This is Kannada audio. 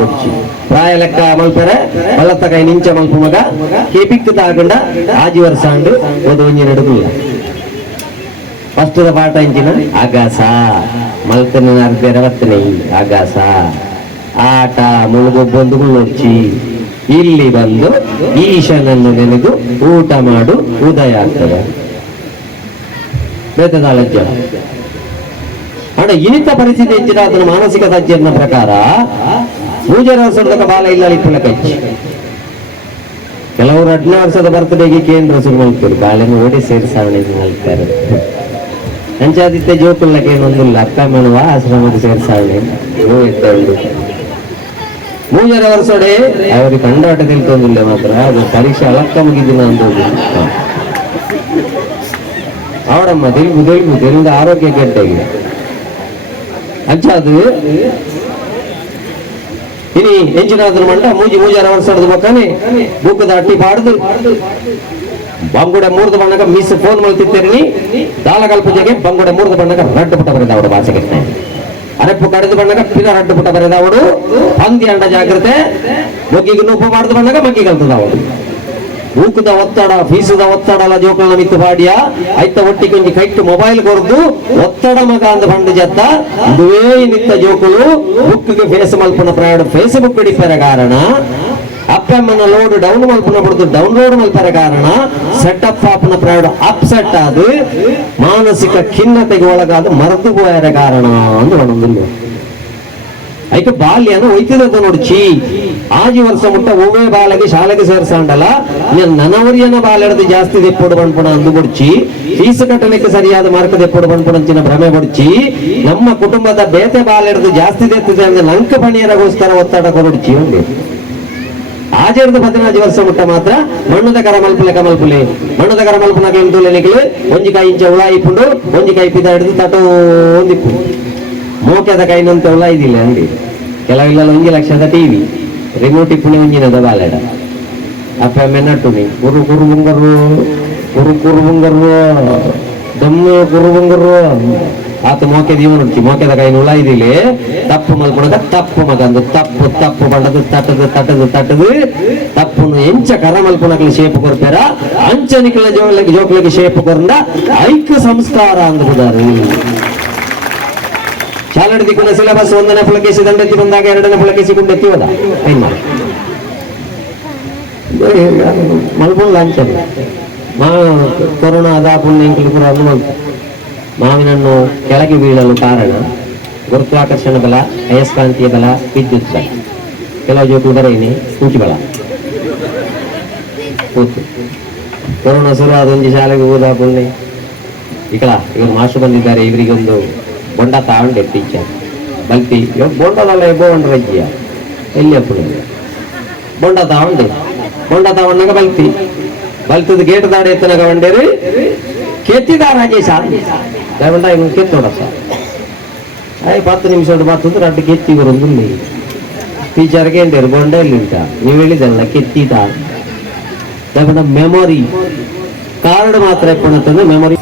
వచ్చి ప్రాయ లెక్క మల్పెర వల్లతకాయ నించ మల్పు మగ కేపిక్కు తాకుండా ఆజివర్సాండు ఒదొంజిన అడుగుల ఫస్ట్ పాట ఇంచిన ఆగాస మల్తన అర్ధరవత్తనై ಆಗಾಸ ಆಟ ಮುಳುಗು ಬಂಧುಗಳು వచ్చి ಇಲ್ಲಿ ಬಂದು ಈಶನನ್ನು ನೆನೆದು ಊಟ ಮಾಡು ಉದಯ ಆಗ್ತದೆ ಬೇತದಾಳಜ್ಜ ಅಡ ಇನಿತ ಪರಿಸ್ಥಿತಿ ಹೆಚ್ಚಿನ ಅದನ್ನ ಮಾನಸಿಕ ತಜ್ಞನ ಪ್ರಕಾರ ಪೂಜಾರ ವರ್ಷದ ಬಾಲ ಇಲ್ಲ ಇಪ್ಪಲ ಕಚ್ಚಿ ಕೆಲವರು 18 ವರ್ಷದ ಬರ್ತ್ಡೇಗೆ ಕೇಂದ್ರ ಶುರು ಮಾಡ್ತಾರೆ ಬಾಳೆನ ಓಡಿ ಸೇರಿಸಾವಣೆ ಮಾಡ್ತಾರೆ ಅಂಚಾದಿತ್ಯ ಜೋಕುಳ್ಳಕ್ಕೆ ಏನೊಂದಿಲ್ಲ ಅಕ್ಕ ಮಣವ ಆಶ್ರಮಕ್ಕೆ ಸೇರಿಸಾವಣೆ ಮೂಜರ ವರ್ಷಡೆ ಅವ್ರಿಗೆ ಕಂಡಾಟ ತಿಳ್ಕೊಂಡಿಲ್ಲ ಮಾತ್ರ ಅದು ಪರೀಕ್ಷೆ ಅಲಕ್ಕ ಮುಗಿದಿನ ಅಂತ ಅವಡಮ್ಮ ತೆಲುಗು ಆರೋಗ್ಯ ಕೆಟ್ಟಾಗಿ ಅಂಚಾದು ಇನಿ ಎಂಚಿನಾದ್ರ ಮಂಡ ಮೂಜಾರ ವರ್ಷದ ಮಕ್ಕನೇ ಬುಕ್ಕದ ಅಟ್ಟಿ ಪಾಡ್ದು ಬಂಗುಡೆ ಮೂರ್ದು ಬಣ್ಣಗ ಮಿಸ್ ಫೋನ್ ಮಾಡ್ತಿದ್ದೇನೆ ದಾಲಗಲ್ ಪೂಜೆಗೆ ಬಂಗುಡೆ ಮೂರ್ದು ಬಣ್ಣಗ ರಡ್ಡು ಪುಟ್ಟ ಬರೆದ ಅವಡು ಭಾಷೆಗೆ ಅರೆಪ್ಪು ಕಡಿದು ಬಣ್ಣಗ ಪಿರ ರಡ್ಡು ಪುಟ್ಟ ಬರೆದ ಅವಡು ಪಂದಿ ಅಂಡ ಜಾಗ್ರತೆ ಮೊಗ್ಗಿಗೆ ನೂಪು ಮಾಡ್ದು ಬಣ್ಣಗ ಮಗ್ಗಿ ಕಲ್ತದ ಅವಡು ಊಕದ ಒತ್ತಡ ಫೀಸದ ಒತ್ತಡ ಎಲ್ಲ ಜೋಕುಲ ಮಿತ್ತು ಪಾಡಿಯ ಐತ ಒಟ್ಟಿಗೆ ಒಂಜಿ ಕೈಟ್ಟು ಮೊಬೈಲ್ ಕೊರ್ದು ಒತ್ತಡ ಮಗ ಅಂದ ಬಂಡು ಜತ್ತ ಇದುವೇ ನಿತ್ತ ಜೋಕುಲು ಬುಕ್ಗೆ ಫೇಸ್ ಮಲ್ಪನ ಪ್ರಯಾಣ ಫೇಸ್ಬುಕ್ ಹಿಡಿಪರ ಕಾರಣ ಅಪ್ಪಮ್ಮನ ಲೋಡ್ ಡೌನ್ ಮಲ್ಪನ ಬಿಡುದು ಡೌನ್ಲೋಡ್ ಮಲ್ಪರ ಕಾರಣ ಸೆಟಪ್ ಆಪ್ನ ಪ್ರಯಾಣ ಅಪ್ಸೆಟ್ ಆದ ಮಾನಸಿಕ ಖಿನ್ನತೆಗೆ ಒಳಗಾದ ಮರೆತು ಹೋಯರ ಕಾರಣ ಅಂದ್ರೆ ಒಂದೊಂದಿಲ್ಲ ಐಕೆ ಬಾಲ್ಯನ ಒಯ್ತಿದ್ದ ನೋಡ್ಚಿ ಆಜಿ ವರ್ಷ ಮುಟ್ಟ ಒವ್ವೇ ಬಾಲಗೆ ಶಾಲೆಗೆ ಸೇರ್ಸಂಡಲ್ಲ ನನವರಿಯನ ಬಾಲೆಡ್ದು ಜಾಸ್ತಿ ದೆಪ್ಪೊಡು ಬಣ್ಪುಣ ಅಂದು ಬಿಡ್ಚಿ ಫೀಸ್ ಕಟ್ಟಲಿಕ್ಕೆ ಸರಿಯಾದ ಮಾರ್ಕ್ ದೆಪ್ಪೊಡು ಬಣ್ಪುಣಂಚಿನ ಭ್ರಮೆ ಬಿಡ್ಚಿ ನಮ್ಮ ಕುಟುಂಬದ ಬೇತೆ ಬಾಲೆಡ್ದು ಜಾಸ್ತಿ ದೆತ್ತಿದೆ ಅಂದ್ರೆ ಲಂಕ ಪಣಿಯರಗೋಸ್ಕರ ಒತ್ತಡ ಕೊರಡ್ಚಿ ಉಂಡೆ ಆಜೆಡ್ದು 15 ವರ್ಷ ಮುಟ್ಟ ಮಾತ್ರ ಮಣ್ಣದ ಕರ ಮಲ್ಪುಲೆ ಮಣ್ಣದ ಕರ ಮಲ್ಪುನಾಗ ಎಂತುಲೆನಿಗಳು ಒಂಜಿಕಾಯಿ ಇಂಚ ಹುಳ ಇಪ್ಪುಂಡು ಒಂಜಿಕಾಯಿ ಪಿದ ಹಿಡಿದು ತಟೋ ಒಂದಿಪ್ಪು ಮೋಕೆದ ಕೈನಂತ ಹುಳ ಇದಿಲ್ಲ ಅಂಡಿ ಕೆಲವಿಲ್ಲ 1 ಲಕ್ಷದ ಟಿವಿ ರಿಮೋಟ್ ಇಪ್ಪುಣಿ ಒಂಜಿನದ ಬಾಲೆಡ ಅಪ್ಪ ಮೆನ್ನಟ್ಟುನಿ ಕುರು ಬುಂಗರು ದಮ್ಮು ಕುರು ಬುಂಗರು ಆತ ಮೋಕೆ ದೀವ ನೋಡ್ತಿ ಮೋಕೆದ ಕೈನ ಹುಳ ಇದಿಲ್ಲ ತಪ್ಪು ಮಲ್ಪುಣಗ ತಪ್ಪು ಮಗಂದು ತಪ್ಪು ಬಂಡದು ತಟದು ತಪ್ಪುನು ಎಂಚ ಕರ ಮಲ್ಪುಣಕ್ಕೆ ಶೇಪ್ ಕೊಡ್ತಾರ ಅಂಚನಿಕಲ ಜೋಕ್ಲಿಗೆ ಶೇಪ್ ಕೊರಂದ ಐಕ್ಯ ಸಂಸ್ಕಾರ ಅಂದ್ಬಿದಾರೆ ಶಾಲೆ ದಿಕ್ಕುನ ಸಿಲೆಬಸ್ 1ನೇ ಪುಲಕೇಶಿ ದಂಡೆತ್ತಿ ಬಂದಾಗ 2ನೇ ಪುಲಕೇಶಿ ಗುಂಡೆತ್ತಿ ಹೋದ ಏನ್ ಮಾಡಿ ಮಲ್ಪುಣ ಲಾಂಚಲ್ಲ ಕೊರೋನಾ ಅದಾಪುಣ್ಯ ಕೂಡ ಅದು ಮಾವಿನನ್ನು ಕೆಳಗೆ ಬೀಳಲು ಕಾರಣ ಗುರುತ್ವಾಕರ್ಷಣ ಬಲ ಅಯಸ್ಕಾಂತೀಯ ಬಲ ವಿದ್ಯುತ್ ಬಲ ಕೆಲವು ಜೋಕು ಬರೇನೆ ಸೂಚಿ ಬಲ ಕೂತು ಕೊರೋನಾ ಶುರು ಅದೊಂದು ಶಾಲೆಗೆ ಹೋದ ಪುಣ್ಯ ಇವರು ಮಾಸ್ಟರ್ ಬಂದಿದ್ದಾರೆ ಇವರಿಗೊಂದು ಬೊಂಡ ತಾಂಡೆ ಟೀಚರ್ ಬಲ್ತಿ ಬೊಂಡದಲ್ಲ ಬೋಂಡ್ರಜ್ಜಿಯ ಎಲ್ಲಿ ಪುಣ್ಯ ಬೊಂಡ ತಾವಂಡಾಗ ಬಲ್ತದ ಗೇಟ್ ದಾಡೆ ಎತ್ತನಾಗ ಬಂಡೇರಿ ಕೆತ್ತಿದ ರಾಜೇಶ ಲೇವಂಡ ಇನ್ನು ಕೆತ್ತೋಡ ಸರ್ 10 ನಿಮಿಷ ಮಾತಂದ್ರೆ ಅಡ್ಡ ಕೆತ್ತಿ ಬರೋದು ಟೀಚರ್ಗೆ ಎಂಡೇರು ಬೊಂಡ ಎಲ್ಲಿ ಉಂಟ ನೀವು ಹೇಳಿದಲ್ಲ ಕೆತ್ತಿದ ಲೇವಂಡ ಮೆಮೊರಿ ಕಾರ್ಡ್ ಮಾತ್ರ ಎಪ್ಪಣತಂದ್ರೆ ಮೆಮೊರಿ